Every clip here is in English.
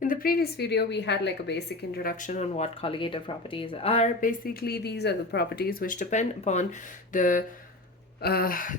In the previous video, we had like a basic introduction on what colligative properties are. Basically, these are the properties which depend upon they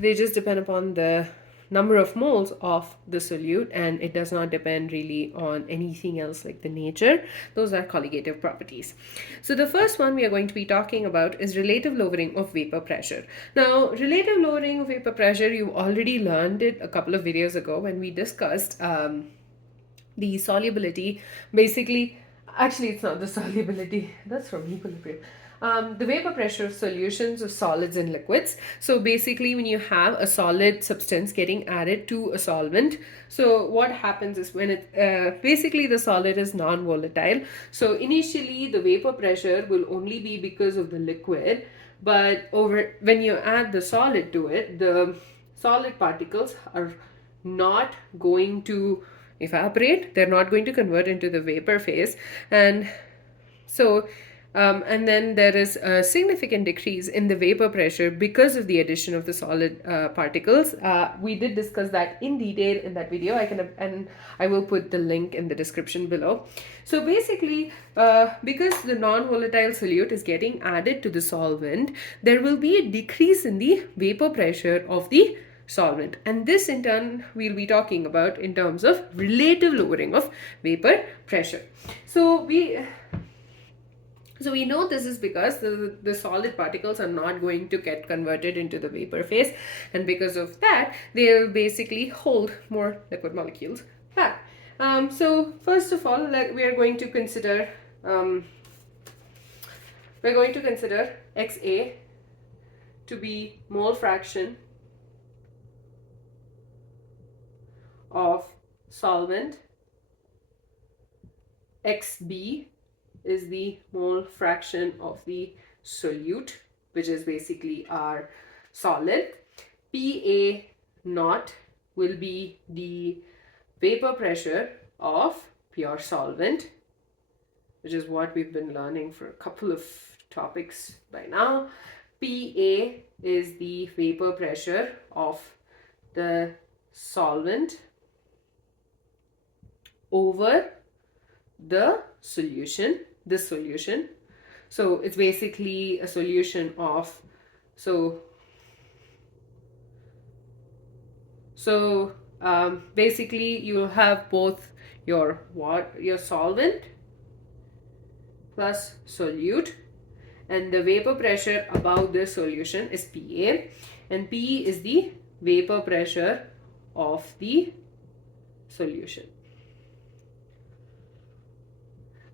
just depend upon the number of moles of the solute, and it does not depend really on anything else like the nature. Those are colligative properties. So the first one we are going to be talking about is relative lowering of vapor pressure. Now, relative lowering of vapor pressure, you already learned it a couple of videos ago when we discussed the solubility. Basically, actually it's not the solubility, that's from equilibrium. The vapor pressure of solutions of solids and liquids. So basically, when you have a solid substance getting added to a solvent, so what happens is when it basically the solid is non-volatile, so initially the vapor pressure will only be because of the liquid, but over when you add the solid to it, the solid particles are not going to evaporate, they're not going to convert into the vapor phase. And so and then there is a significant decrease in the vapor pressure because of the addition of the solid particles. We did discuss that in detail in that video. I will put the link in the description below. So basically, because the non-volatile solute is getting added to the solvent, there will be a decrease in the vapor pressure of the solvent, and this in turn we'll be talking about in terms of relative lowering of vapor pressure. So we know this is because the solid particles are not going to get converted into the vapor phase, and because of that they'll basically hold more liquid molecules back. So first of all, we are going to consider XA to be mole fraction of solvent. XB is the mole fraction of the solute, which is basically our solid. PA naught will be the vapor pressure of pure solvent, which is what we've been learning for a couple of topics by now. PA is the vapor pressure of the solvent over the solution, this solution. So it's basically a solution of, basically you have both your solvent plus solute, and the vapor pressure above the solution is PA, and P is the vapor pressure of the solution.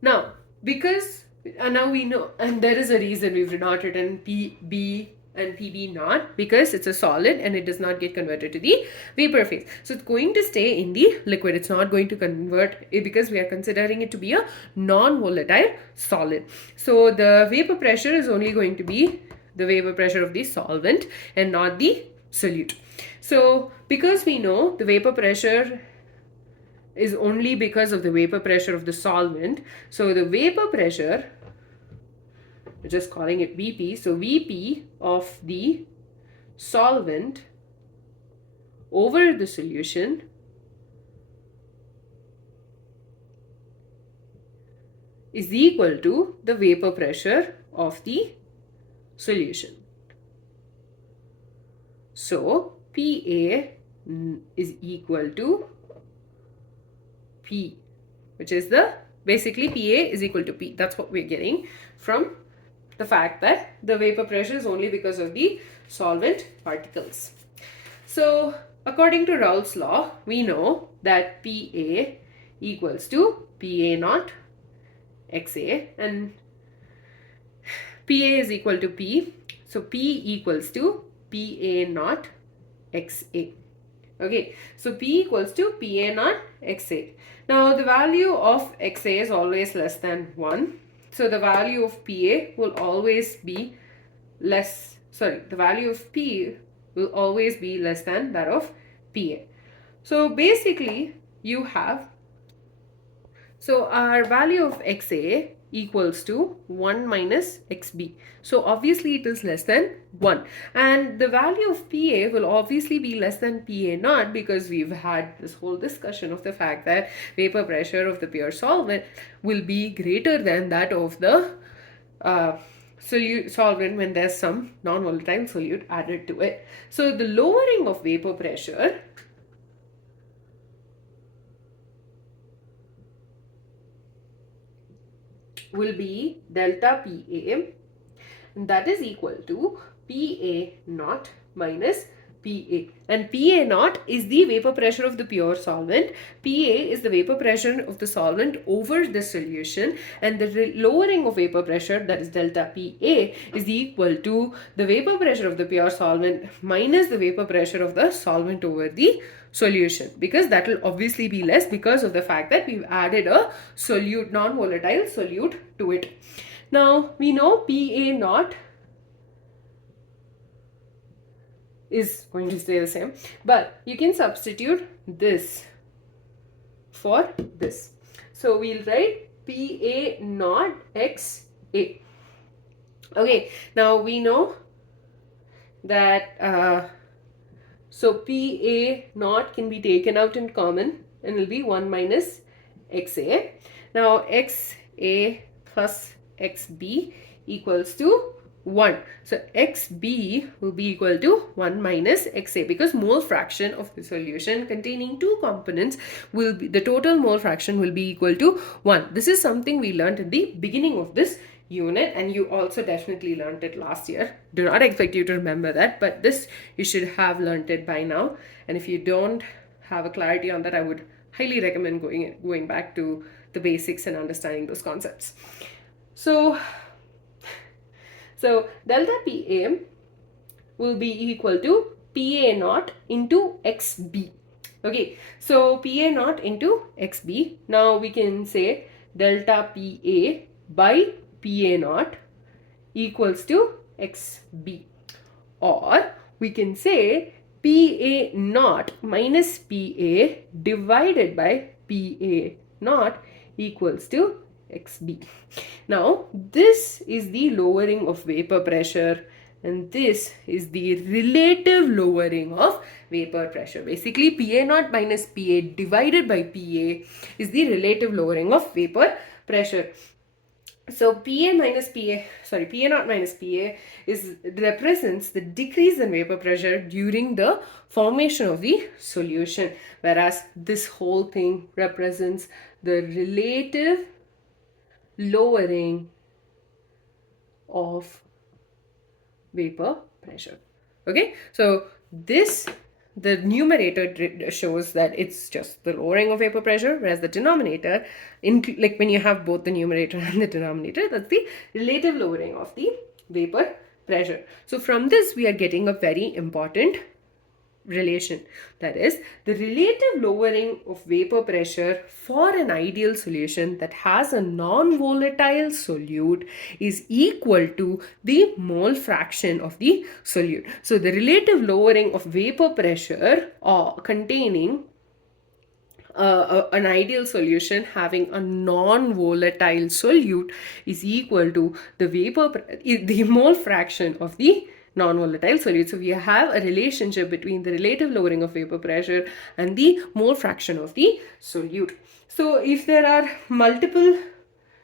Now, because now we know, and there is a reason we've not written PB and PB not, because it's a solid and it does not get converted to the vapor phase. So it's going to stay in the liquid. It's not going to convert because we are considering it to be a non-volatile solid. So the vapor pressure is only going to be the vapor pressure of the solvent and not the solute. So because we know the vapor pressure is only because of the vapor pressure of the solvent, so the vapor pressure, we're just calling it VP, so VP of the solvent over the solution is equal to the vapor pressure of the solution. So PA is equal to P, which is basically PA is equal to P. That's what we're getting from the fact that the vapor pressure is only because of the solvent particles. So according to Raoult's law, we know that PA equals to PA naught XA, and PA is equal to P. So P equals to PA naught XA. Okay, so P equals to PA naught XA. Now the value of XA is always less than 1. So the value of PA will always be the value of P will always be less than that of PA. So basically you have, so our value of XA equals to 1 minus xb. So obviously it is less than 1. And the value of PA will obviously be less than PA naught, because we've had this whole discussion of the fact that vapor pressure of the pure solvent will be greater than that of the solvent when there's some non-volatile solute added to it. So the lowering of vapor pressure will be delta PA, and that is equal to PA naught minus PA. And PA naught is the vapor pressure of the pure solvent. PA is the vapor pressure of the solvent over the solution, and the lowering of vapor pressure, that is delta PA, is equal to the vapor pressure of the pure solvent minus the vapor pressure of the solvent over the solution, because that will obviously be less because of the fact that we've added a solute, non-volatile solute to it. Now we know PA naught is going to stay the same, but you can substitute this for this. So we'll write PA naught XA. Okay, now we know that so PA naught can be taken out in common, and it will be 1 minus XA. Now XA plus XB equals to 1. So XB will be equal to 1 minus XA, because mole fraction of the solution containing two components will be, the total mole fraction will be equal to 1. This is something we learned at the beginning of this unit, and you also definitely learned it last year. Do not expect you to remember that, but this you should have learned it by now. And if you don't have a clarity on that, I would highly recommend going back to the basics and understanding those concepts. So delta PA will be equal to PA naught into XB. Okay, so PA naught into XB. Now we can say delta PA by PA naught equals to XB. Or we can say PA naught minus PA divided by PA naught equals to XB. Now this is the lowering of vapor pressure, and this is the relative lowering of vapor pressure. Basically, PA naught minus PA divided by PA is the relative lowering of vapor pressure. So PA naught minus PA represents the decrease in vapor pressure during the formation of the solution, whereas this whole thing represents the relative lowering of vapor pressure. Okay, so the numerator shows that it's just the lowering of vapor pressure, whereas the denominator, like when you have both the numerator and the denominator, that's the relative lowering of the vapor pressure. So from this we are getting a very important relation, that is the relative lowering of vapor pressure for an ideal solution that has a non-volatile solute is equal to the mole fraction of the solute. So the relative lowering of vapor pressure containing an ideal solution having a non-volatile solute is equal to the mole fraction of the non-volatile solute. So we have a relationship between the relative lowering of vapor pressure and the mole fraction of the solute. So if there are multiple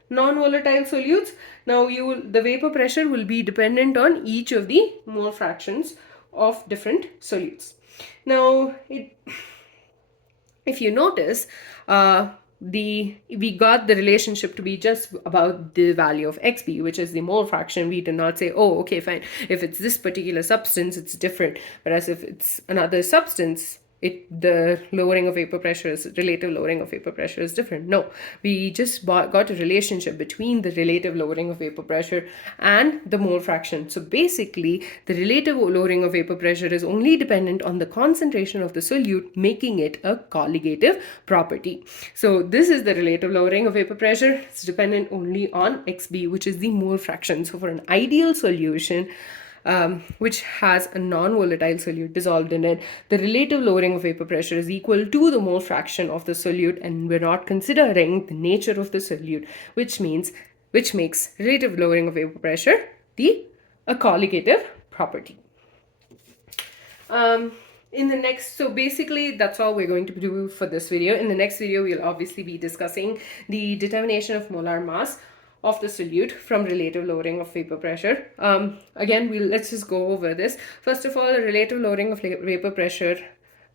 non-volatile solutes, now the vapor pressure will be dependent on each of the mole fractions of different solutes. Now if you notice, we got the relationship to be just about the value of XB, which is the mole fraction. We did not say, oh, okay, fine, if it's this particular substance, it's different. Whereas if it's another substance, the lowering of vapor pressure is relative lowering of vapor pressure is different. No, we just got a relationship between the relative lowering of vapor pressure and the mole fraction. So basically, the relative lowering of vapor pressure is only dependent on the concentration of the solute, making it a colligative property. So this is the relative lowering of vapor pressure. It's dependent only on XB, which is the mole fraction. So for an ideal solution, which has a non-volatile solute dissolved in it, the relative lowering of vapor pressure is equal to the mole fraction of the solute, and we're not considering the nature of the solute, which means which makes relative lowering of vapor pressure a colligative property. In the next, so basically that's all we're going to do for this video. In the next video, we'll obviously be discussing the determination of molar mass of the solute from relative lowering of vapor pressure. Again, let's just go over this. First of all, relative lowering of vapor pressure,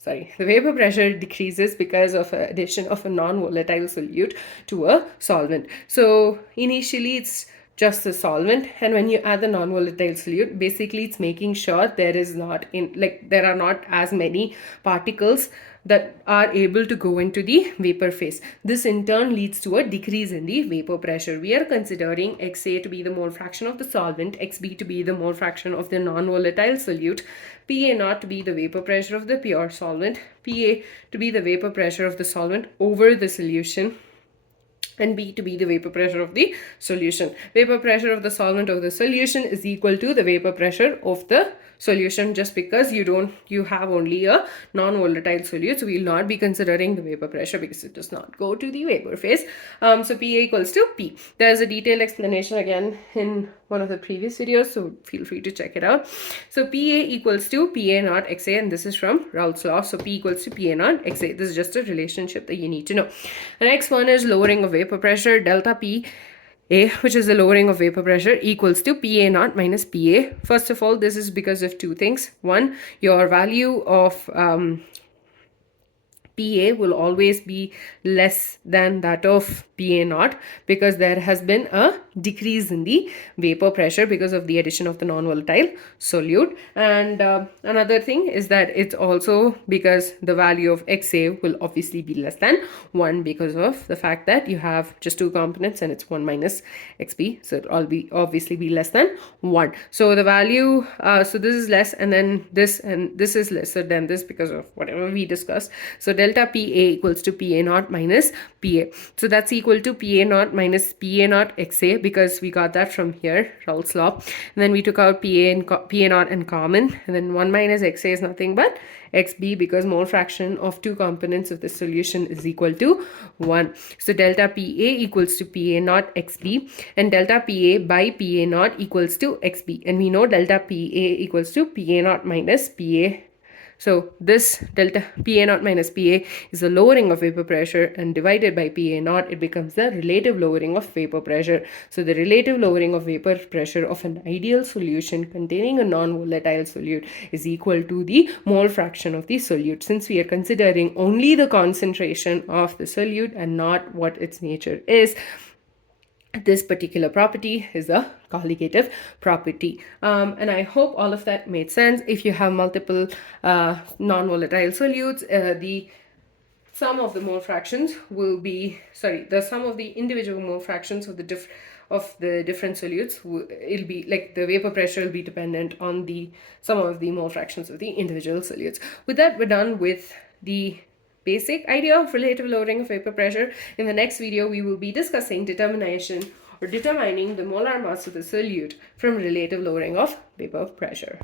the vapor pressure decreases because of addition of a non-volatile solute to a solvent. So initially it's just the solvent, and when you add the non-volatile solute, basically it's making sure there are not as many particles that are able to go into the vapor phase. This in turn leads to a decrease in the vapor pressure. We are considering XA to be the mole fraction of the solvent, XB to be the mole fraction of the non-volatile solute, PA naught to be the vapor pressure of the pure solvent, PA to be the vapor pressure of the solvent over the solution, and B to be the vapor pressure of the solution. Vapor pressure of the solvent of the solution is equal to the vapor pressure of the solution, just because you have only a non-volatile solute, so we will not be considering the vapor pressure because it does not go to the vapor phase. So PA equals to P. There is a detailed explanation again in one of the previous videos, so feel free to check it out. So PA equals to PA naught XA, and this is from Raoult's law. So P equals to PA naught XA. This is just a relationship that you need to know. The next one is lowering of vapor pressure. Delta P A, which is the lowering of vapor pressure, equals to PA naught minus PA. First of all, this is because of two things. One, your value of PA will always be less than that of PA naught, because there has been a decrease in the vapor pressure because of the addition of the non-volatile solute. And another thing is that it's also because the value of XA will obviously be less than 1 because of the fact that you have just two components and it's 1 minus XP, so it'll obviously be less than 1. So the value, so this is less, and then this and this is lesser than this because of whatever we discussed. So delta PA equals to PA naught minus PA. So that's equal to PA naught minus PA naught XA, because we got that from here, Raoult's law. And then we took out PA naught in common, and then 1 minus XA is nothing but XB, because mole fraction of two components of the solution is equal to 1. So delta PA equals to PA naught XB, and delta PA by PA naught equals to XB. And we know delta PA equals to PA naught minus PA. So this delta PA naught minus PA is the lowering of vapor pressure, and divided by PA naught, it becomes the relative lowering of vapor pressure. So the relative lowering of vapor pressure of an ideal solution containing a non-volatile solute is equal to the mole fraction of the solute, since we are considering only the concentration of the solute and not what its nature is. This particular property is a colligative property. And I hope all of that made sense. If you have multiple non-volatile solutes, the sum of the mole fractions will be, the sum of the individual mole fractions of the different solutes, it'll be like the vapor pressure will be dependent on the sum of the mole fractions of the individual solutes. With that, we're done with the basic idea of relative lowering of vapor pressure. In the next video, we will be discussing determining the molar mass of the solute from relative lowering of vapor pressure.